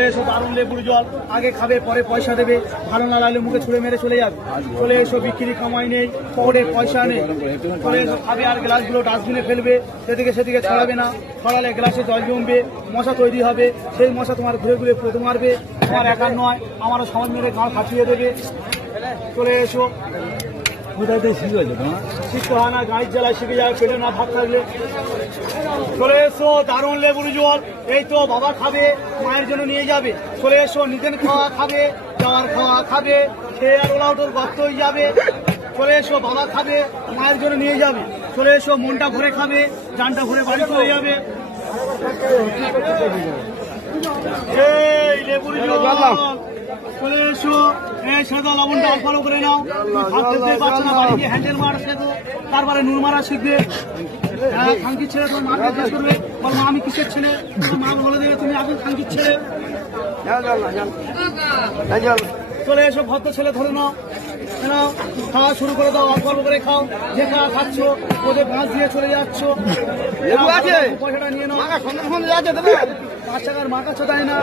চলে এসো দারুণ লেবুর জল, আগে খাবে পরে পয়সা দেবে, ভালো না লাগলে মুখে ছুঁড়ে মেরে চলে যাবে। চলে এসো, বিক্রি কামাই নেই, পকেটে পয়সা নেই। চলে এসো, খাবে আর গ্লাসগুলো ডাস্টবিনে ফেলবে, সেদিকে ছড়াবে না, ছড়ালে গ্লাসে জল জমবে, মশা তৈরি হবে, সেই মশা তোমার ঘুরে ঘুরে পুঁতে মারবে। তোমার একার নয়, আমারও সমাজ মেরে গাঁড় ফাটিয়ে দেবে। চলে এসো, শিখতে হয় না, গাড়ির জ্বালায় শিখে যায়, পেটে না ভাত থাকলে। চলে এসো, দারুণ লেবুর জল, এই তো বাবা খাবে, মায়ের জন্য নিয়ে যাবে। চলে এসো, নিজের খাওয়া খাবে, যাওয়ার খাওয়া খাবে, খেয়ে আর ওলাউটোর গর্ত হয়ে যাবে। চলে এসো, বাবা খাবে, মায়ের জন্য নিয়ে যাবে। চলে এসো, মনটা ভরে খাবে, জানটা ভরে বাড়ি চলে যাবে। এই লেবুর জল, চলে এসো, এই সেদা লবণটা অল্প করে নাও, ভাত খেতে পারছো না, বাড়ি গিয়ে হ্যান্ডেল মারা শেখো, তারপরে নুন মারা শিখবে। খাঙ্কির ছেলে তোমার মাকে জিজ্ঞেস করবে, বল মা আমি কিসের ছেলে, মা বলে দেবে তুমি এখন খাঙ্কির ছেলে। চলে এসো, ভদ্র ছেলে ধরে নাও, খাওয়া শুরু করে দাও, অল্প করে খাও, যে খাওয়া খাচ্ছ ওদের বাঁশ দিয়ে চলে যাচ্ছ। পয়সাটা নিয়ে নাও, 5 টাকার মাথা ছোটায় না।